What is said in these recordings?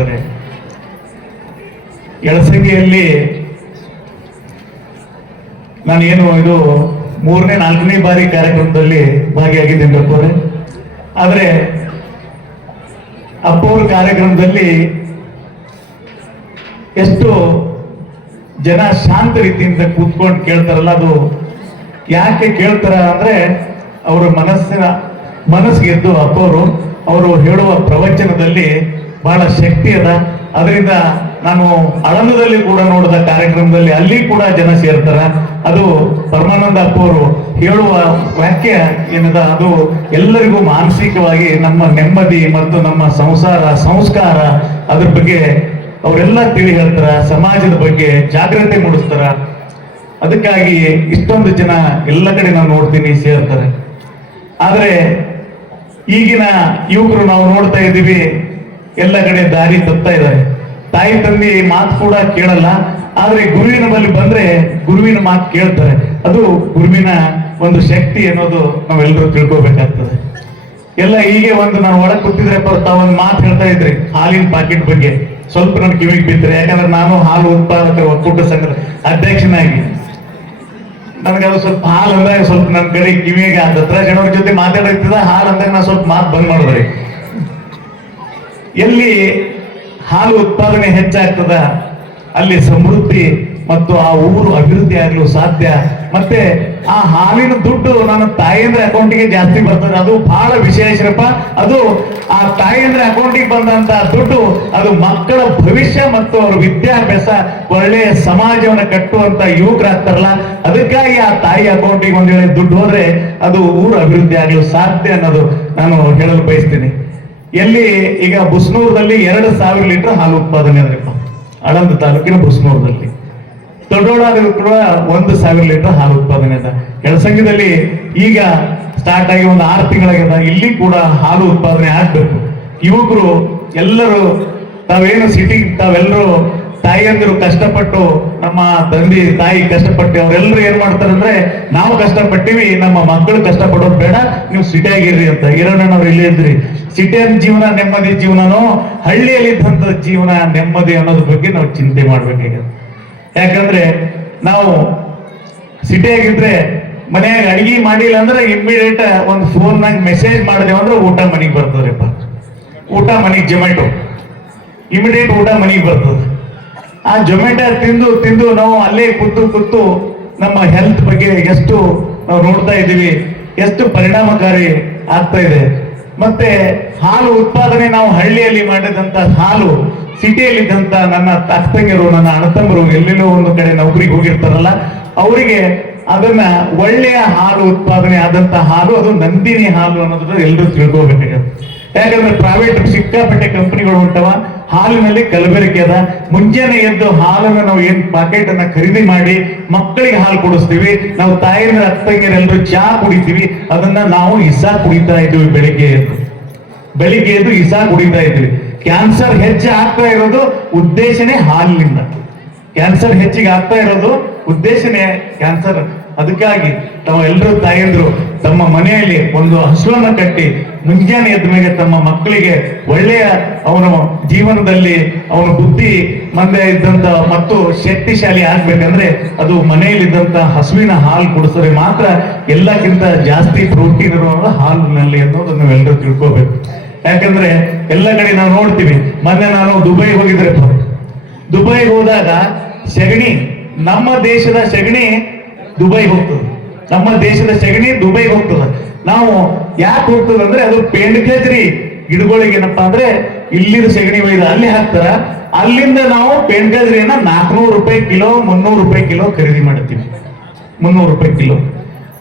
ಮಿತ್ರರೇ, ಎಳಸಂಗಿಯಲ್ಲಿ ನಾನೇನು ಇದು 3ನೇ 4ನೇ ಬಾರಿ ಕಾರ್ಯಕ್ರಮದಲ್ಲಿ ಭಾಗಿಯಾಗಿದ್ದೇನೆ ಅಪ್ಪವ್ರೆ. ಆದರೆ ಅಪ್ಪವ್ರ ಕಾರ್ಯಕ್ರಮದಲ್ಲಿ ಎಷ್ಟು ಜನ ಶಾಂತ ರೀತಿಯಿಂದ ಕೂತ್ಕೊಂಡು ಕೇಳ್ತಾರಲ್ಲ, ಅದು ಯಾಕೆ ಕೇಳ್ತಾರ ಅಂದ್ರೆ ಅವರ ಮನಸ್ಸಿಗೆ ಎದ್ದು ಅಪ್ಪವರು ಅವರು ಹೇಳುವ ಪ್ರವಚನದಲ್ಲಿ ಬಹಳ ಶಕ್ತಿ ಅದ. ಅದರಿಂದ ನಾನು ಆಳಂದದಲ್ಲಿ ಕೂಡ ನೋಡಿದ ಕಾರ್ಯಕ್ರಮದಲ್ಲಿ ಅಲ್ಲಿ ಕೂಡ ಜನ ಸೇರ್ತಾರ. ಅದು ಪರಮಾನಂದ ಅಪ್ಪವರು ಹೇಳುವ ವಾಕ್ಯ ಏನದ, ಅದು ಎಲ್ಲರಿಗೂ ಮಾನಸಿಕವಾಗಿ ನಮ್ಮ ನೆಮ್ಮದಿ ಮತ್ತು ನಮ್ಮ ಸಂಸ್ಕಾರ ಅದ್ರ ಬಗ್ಗೆ ಅವರೆಲ್ಲ ತಿಳಿ ಹೇಳ್ತಾರ, ಸಮಾಜದ ಬಗ್ಗೆ ಜಾಗೃತಿ ಮೂಡಿಸ್ತಾರ. ಅದಕ್ಕಾಗಿ ಇಷ್ಟೊಂದು ಜನ ಎಲ್ಲ ಕಡೆ ನಾವು ನೋಡ್ತೀನಿ ಸೇರ್ತಾರೆ. ಆದ್ರೆ ಈಗಿನ ಯುವಕರು ನಾವು ನೋಡ್ತಾ ಇದ್ದೀವಿ, ಎಲ್ಲ ಕಡೆ ದಾರಿ ತಪ್ತಾ ಇದ್ದಾರೆ. ತಾಯಿ ತಂದೆ ಮಾತು ಕೂಡ ಕೇಳಲ್ಲ, ಆದ್ರೆ ಗುರುವಿನ ಬಳಿ ಬಂದ್ರೆ ಗುರುವಿನ ಮಾತು ಕೇಳ್ತಾರೆ. ಅದು ಗುರುವಿನ ಒಂದು ಶಕ್ತಿ ಅನ್ನೋದು ನಾವೆಲ್ಲರೂ ತಿಳ್ಕೊಬೇಕಾಗ್ತದೆ. ಎಲ್ಲ ಹೀಗೆ ನಾನು ಒಳಗೆ ಕೂತಿದ್ರೆ ತಾವೊಂದು ಮಾತು ಹೇಳ್ತಾ ಇದ್ರಿ ಹಾಲಿನ ಪಾಕೆಟ್ ಬಗ್ಗೆ. ಸ್ವಲ್ಪ ನನ್ನ ಕಿವಿಗೆ ಬಿದ್ದರೆ, ಯಾಕಂದ್ರೆ ನಾನು ಹಾಲು ಉತ್ಪಾದಕರ ಒಕ್ಕೂಟ ಸಂಘದ ಅಧ್ಯಕ್ಷನಾಗಿ ನನಗೆ ಅದು ಸ್ವಲ್ಪ ಹಾಲು ಅಂದಾಗ ಸ್ವಲ್ಪ ನನ್ನ ಕಡೆ ಕಿವಿಗೆ ದತ್ತರಾಜನವ್ರ ಜೊತೆ ಮಾತಾಡಿರ್ತದ. ಹಾಲು ಅಂದಾಗ ನಾನು ಸ್ವಲ್ಪ ಮಾತು ಬಂದ್ ಮಾಡಿದ್ರಿ. ಎಲ್ಲಿ ಹಾಲು ಉತ್ಪಾದನೆ ಹೆಚ್ಚಾಗ್ತದ ಅಲ್ಲಿ ಸಮೃದ್ಧಿ ಮತ್ತು ಆ ಊರು ಅಭಿವೃದ್ಧಿ ಆಗಲು ಸಾಧ್ಯ. ಮತ್ತೆ ಆ ಹಾಲಿನ ದುಡ್ಡು ನನ್ನ ತಾಯಂದ್ರ ಅಕೌಂಟಿಗೆ ಜಾಸ್ತಿ ಬರ್ತದೆ. ಅದು ಬಹಳ ವಿಶೇಷರಪ್ಪ. ಅದು ಆ ತಾಯಂದ್ರ ಅಕೌಂಟಿಗೆ ಬಂದಂತ ದುಡ್ಡು ಅದು ಮಕ್ಕಳ ಭವಿಷ್ಯ ಮತ್ತು ಅವ್ರ ವಿದ್ಯಾಭ್ಯಾಸ, ಒಳ್ಳೆಯ ಸಮಾಜವನ್ನು ಕಟ್ಟುವಂತ ಯುವಕರಾಗ್ತಾರಲ್ಲ, ಅದಕ್ಕಾಗಿ ಆ ತಾಯಿ ಅಕೌಂಟಿಗೆ ಒಂದ್ ವೇಳೆ ದುಡ್ಡು ಹೋದ್ರೆ ಅದು ಊರು ಅಭಿವೃದ್ಧಿ ಆಗಲು ಸಾಧ್ಯ ಅನ್ನೋದು ನಾನು ಹೇಳಲು ಬಯಸ್ತೀನಿ. ಎಲ್ಲಿ ಈಗ ಬುಸ್ನೂರದಲ್ಲಿ 2,000 ಲೀಟರ್ ಹಾಲು ಉತ್ಪಾದನೆ ಅದರಪ್ಪ, ಆಳಂದ ತಾಲೂಕಿನ ಬುಸ್ನೂರದಲ್ಲಿ. ದೊಡ್ಡೋಳಾದರೂ ಕೂಡ 1,000 ಲೀಟರ್ ಹಾಲು ಉತ್ಪಾದನೆ ಅದ. ಎಳಸಂಗಿದಲ್ಲಿ ಈಗ ಸ್ಟಾರ್ಟ್ ಆಗಿ ಒಂದು 6 ತಿಂಗಳಾಗ್ಯದ. ಇಲ್ಲಿ ಕೂಡ ಹಾಲು ಉತ್ಪಾದನೆ ಆಗ್ಬೇಕು. ಯುವಕರು ಎಲ್ಲರೂ ತಾವೇನು ತಾವೆಲ್ಲರೂ ತಾಯಿಯಂದಿರು ಕಷ್ಟಪಟ್ಟು, ನಮ್ಮ ತಂದೆ ತಾಯಿ ಕಷ್ಟಪಟ್ಟು ಅವರೆಲ್ಲರೂ ಏನ್ ಮಾಡ್ತಾರೆ ಅಂದ್ರೆ, ನಾವು ಕಷ್ಟಪಟ್ಟಿವಿ, ನಮ್ಮ ಮಕ್ಕಳು ಕಷ್ಟಪಡೋದು ಬೇಡ, ನೀವು ಸಿಟಿಯಾಗಿರ್ರಿ ಅಂತ. ಹಿರಣ್ಣನವ್ರು ಇಲ್ಲಿ ಇದ್ರಿ, ಸಿಟಿಯ ಜೀವನ ನೆಮ್ಮದಿ ಜೀವನನೋ ಹಳ್ಳಿಯಲ್ಲಿ ಇದ್ದಂತ ಜೀವನ ನೆಮ್ಮದಿ ಅನ್ನೋದ್ರ ಬಗ್ಗೆ ನಾವು ಚಿಂತೆ ಮಾಡ್ಬೇಕಾಗಿದೆ. ಯಾಕಂದ್ರೆ ನಾವು ಸಿಟಿಯಾಗಿದ್ರೆ ಮನೆಯಾಗ ಅಡಿಗೆ ಮಾಡಿಲ್ಲ ಅಂದ್ರೆ ಇಮ್ಮಿಡಿಯೇಟ್ ಒಂದು ಫೋನ್ನಾಗ ಮೆಸೇಜ್ ಮಾಡಿದೆವು ಅಂದ್ರೆ ಊಟ ಮನೆಗೆ ಬರ್ತದ್ರಿಪ್ಪ. ಊಟ ಮನೆಗೆ ಜೊಮ್ಯಾಟೊ, ಇಮಿಡಿಯೇಟ್ ಊಟ ಮನೆಗೆ ಬರ್ತದೆ. ಆ ಜೊಮ್ಯಾಟೊ ತಿಂದು ನಾವು ಅಲ್ಲೇ ಕೂತು ನಮ್ಮ ಹೆಲ್ತ್ ಬಗ್ಗೆ ಎಷ್ಟು ನಾವು ನೋಡ್ತಾ ಇದ್ದೀವಿ, ಎಷ್ಟು ಪರಿಣಾಮಕಾರಿ ಆಗ್ತಾ ಇದೆ. ಮತ್ತೆ ಹಾಲು ಉತ್ಪಾದನೆ ನಾವು ಹಳ್ಳಿಯಲ್ಲಿ ಮಾಡಿದಂತ ಹಾಲು ಸಿಟಿಯಲ್ಲಿದ್ದಂತ ನನ್ನ ಅಕ್ಕಂಗಿರು, ನನ್ನ ಅಣ್ಣತಮ್ಮರು ಎಲ್ಲೆಲ್ಲೋ ಒಂದು ಕಡೆ ನೌಕರಿಗೆ ಹೋಗಿರ್ತಾರಲ್ಲ, ಅವರಿಗೆ ಅದನ್ನ ಒಳ್ಳೆಯ ಹಾಲು ಉತ್ಪಾದನೆ ಆದಂತ ಹಾಲು ಅದು ನಂದಿನಿ ಹಾಲು ಅನ್ನೋದ್ರ ಎಲ್ಲರೂ ತಿಳ್ಕೋಬೇಕಾಗುತ್ತೆ. ಯಾಕಂದ್ರೆ ಪ್ರೈವೇಟ್ ಸಿಕ್ಕಾಪಟ್ಟೆ ಕಂಪನಿಗಳು ಹೊಂಟವ, ಹಾಲಿನಲ್ಲಿ ಕಲಬೆರಕೆ ಅದ. ಮುಂಜಾನೆ ಎದ್ದು ಹಾಲನ್ನು ನಾವು ಏನ್ ಪಾಕೆಟ್ ಅನ್ನ ಖರೀದಿ ಮಾಡಿ ಮಕ್ಕಳಿಗೆ ಹಾಲು ಕೊಡಿಸ್ತೀವಿ. ನಾವು ತಾಯಿಯರ ಅಕ್ಕಂಗಿರೆಲ್ಲರೂ ಚಹಾ ಕುಡಿತೀವಿ, ಅದನ್ನ ನಾವು ಇಸಾ ಕುಡಿತಾ ಇದ್ದೀವಿ. ಬೆಳಿಗ್ಗೆ ಎದ್ದು ಇಸಾ ಕುಡಿತಾ ಇದ್ದೀವಿ. ಕ್ಯಾನ್ಸರ್ ಹೆಚ್ಚು ಆಗ್ತಾ ಇರೋದು ಉದ್ದೇಶನೇ ಹಾಲಿನಿಂದ. ಕ್ಯಾನ್ಸರ್ ಹೆಚ್ಚಿಗೆ ಆಗ್ತಾ ಇರೋದು ಉದ್ದೇಶನೇ ಕ್ಯಾನ್ಸರ್. ಅದಕ್ಕಾಗಿ ತಾವೆಲ್ಲರೂ ತಾಯಂದ್ರು ತಮ್ಮ ಮನೆಯಲ್ಲಿ ಒಂದು ಹಸುವನ್ನ ಕಟ್ಟಿ ಮುಂಜಾನೆ ಎದ್ದ ಮೇಲೆ ತಮ್ಮ ಮಕ್ಕಳಿಗೆ ಒಳ್ಳೆಯ ಅವನ ಜೀವನದಲ್ಲಿ ಅವನ ಬುದ್ಧಿ ಮಂದೆ ಇದ್ದಂತ ಮತ್ತು ಶಕ್ತಿಶಾಲಿ ಆಗ್ಬೇಕಂದ್ರೆ ಅದು ಮನೆಯಲ್ಲಿದ್ದಂತ ಹಸುವಿನ ಹಾಲು ಕುಡಿಸಿದ್ರೆ ಮಾತ್ರ ಎಲ್ಲಕ್ಕಿಂತ ಜಾಸ್ತಿ ಪ್ರೋಟೀನ್ ಇರುವಂತ ಹಾಲಿನಲ್ಲಿ ಅನ್ನೋದನ್ನು ನಾವೆಲ್ಲರೂ ತಿಳ್ಕೋಬೇಕು. ಯಾಕಂದ್ರೆ ಎಲ್ಲ ಕಡೆ ನಾವು ನೋಡ್ತೀವಿ. ಮೊನ್ನೆ ನಾನು ದುಬೈಗೆ ಹೋಗಿದ್ರೆ, ದುಬೈಗೆ ಹೋದಾಗ ಸಗಣಿ, ನಮ್ಮ ದೇಶದ ಸಗಣಿ ದುಬೈಗೆ ಹೋಗ್ತದೆ, ನಮ್ಮ ದೇಶದ ಸಗಣಿ ದುಬೈಗೆ ಹೋಗ್ತದೆ. ನಾವು ಯಾಕೆ ಹೋಗ್ತದೆ ಅಂದ್ರೆ ಅದು ಪೇಂಡ್ಕಜ್ರಿ ಗಿಡಗಳಿಗೆ ಏನಪ್ಪಾ ಅಂದ್ರೆ ಇಲ್ಲಿನ ಸಗಣಿ ಒಯ್ದು ಅಲ್ಲಿ ಹಾಕ್ತಾರ. ಅಲ್ಲಿಂದ ನಾವು ಪೇಂಡ್ಕಜ್ರಿಯನ್ನ 400 ರೂಪಾಯಿ ಕಿಲೋ, 300 ರೂಪಾಯಿ ಕಿಲೋ ಖರೀದಿ ಮಾಡ್ತೀವಿ. 300 ರೂಪಾಯಿ ಕಿಲೋ.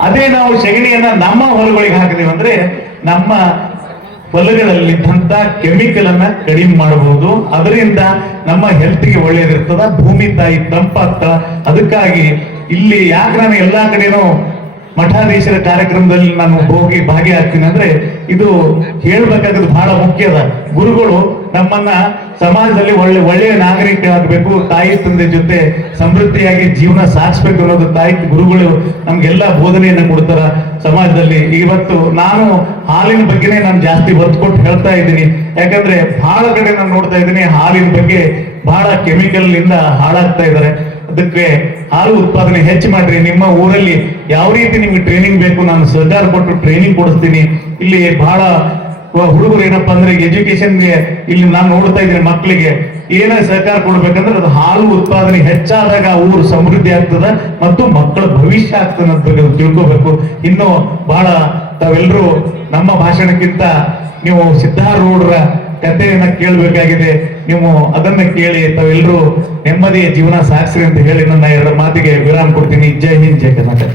ಅದೇ ನಾವು ಸಗಣಿಯನ್ನ ನಮ್ಮ ಹೊಲಗಳಿಗೆ ಹಾಕಿದೀವಿ ಅಂದ್ರೆ ನಮ್ಮ ಹೊಲಗಳಲ್ಲಿದ್ದಂತ ಕೆಮಿಕಲ್ ಅನ್ನ ಕಡಿಮೆ ಮಾಡಬಹುದು. ಅದರಿಂದ ನಮ್ಮ ಹೆಲ್ತ್ಗೆ ಒಳ್ಳೇದಿರ್ತದ, ಭೂಮಿ ತಾಯಿ ತಂಪಾಗ್ತಾ. ಅದಕ್ಕಾಗಿ ಇಲ್ಲಿ ಯಾಕೆ ನಾನು ಎಲ್ಲಾ ಕಡೆನೂ ಮಠಾಧೀಶರ ಕಾರ್ಯಕ್ರಮದಲ್ಲಿ ನಾನು ಹೋಗಿ ಭಾಗಿಯಾಗ್ತೀನಿ ಅಂದ್ರೆ ಇದು ಹೇಳ್ಬೇಕಾದ್ರೆ ಬಹಳ ಮುಖ್ಯದ. ಗುರುಗಳು ನಮ್ಮನ್ನ ಸಮಾಜದಲ್ಲಿ ಒಳ್ಳೆಯ ನಾಗರಿಕರಾಗಬೇಕು, ತಾಯಿ ತಂದೆ ಜೊತೆ ಸಮೃದ್ಧಿಯಾಗಿ ಜೀವನ ಸಾಗಿಸ್ಬೇಕು ಅನ್ನೋದು ತಾಯಿ ಗುರುಗಳು ನಮ್ಗೆಲ್ಲ ಬೋಧನೆಯನ್ನು ಕೊಡ್ತಾರ ಸಮಾಜದಲ್ಲಿ. ಇವತ್ತು ನಾನು ಹಾಲಿನ ಬಗ್ಗೆನೇ ನಾನು ಜಾಸ್ತಿ ಒತ್ತು ಕೊಟ್ಟು ಹೇಳ್ತಾ ಇದ್ದೀನಿ. ಯಾಕಂದ್ರೆ ಬಹಳ ಕಡೆ ನಾನು ನೋಡ್ತಾ ಇದ್ದೀನಿ ಹಾಲಿನ ಬಗ್ಗೆ ಬಹಳ ಕೆಮಿಕಲ್ ಇಂದ ಹಾಳಾಗ್ತಾ ಇದ್ದಾರೆ. ಅದಕ್ಕೆ ಹಾಲು ಉತ್ಪಾದನೆ ಹೆಚ್ಚು ಮಾಡ್ರಿ. ನಿಮ್ಮ ಊರಲ್ಲಿ ಯಾವ ರೀತಿ ನಿಮ್ಗೆ ಟ್ರೈನಿಂಗ್ ಬೇಕು ನಾನು ಸರ್ಕಾರ ಕೊಟ್ಟು ಟ್ರೈನಿಂಗ್ ಕೊಡಿಸ್ತೀನಿ. ಇಲ್ಲಿ ಬಹಳ ಹುಡುಗರು ಏನಪ್ಪಾ ಅಂದ್ರೆ ಎಜುಕೇಶನ್ಗೆ ಇಲ್ಲಿ ನಾನು ನೋಡ್ತಾ ಇದ್ದೀನಿ ಮಕ್ಕಳಿಗೆ ಏನೇ ಸಹಕಾರ ಕೊಡ್ಬೇಕಂದ್ರೆ ಅದು ಹಾಲು ಉತ್ಪಾದನೆ ಹೆಚ್ಚಾದಾಗ ಆ ಊರು ಸಮೃದ್ಧಿ ಆಗ್ತದ ಮತ್ತು ಮಕ್ಕಳ ಭವಿಷ್ಯ ಆಗ್ತದೆ ಅನ್ನೋದ್ ಬಗ್ಗೆ ತಿಳ್ಕೋಬೇಕು. ಇನ್ನು ಬಹಳ ತಾವೆಲ್ಲರೂ ನಮ್ಮ ಭಾಷಣಕ್ಕಿಂತ ನೀವು ಸಿದ್ಧಾರೂಢರ ಕಥೆಯನ್ನ ಕೇಳಬೇಕಾಗಿದೆ. ನೀವು ಅದನ್ನ ಕೇಳಿ ತಾವೆಲ್ಲರೂ ನೆಮ್ಮದಿಯ ಜೀವನ ಸಾಗಿಸ್ರಿ ಅಂತ ಹೇಳಿ ನನ್ನ 2 ಮಾತಿಗೆ ವಿರಾಮ ಕೊಡ್ತೀನಿ. ಜೈ ಹಿಂದ್, ಜೈ ಕರ್ನಾಟಕ.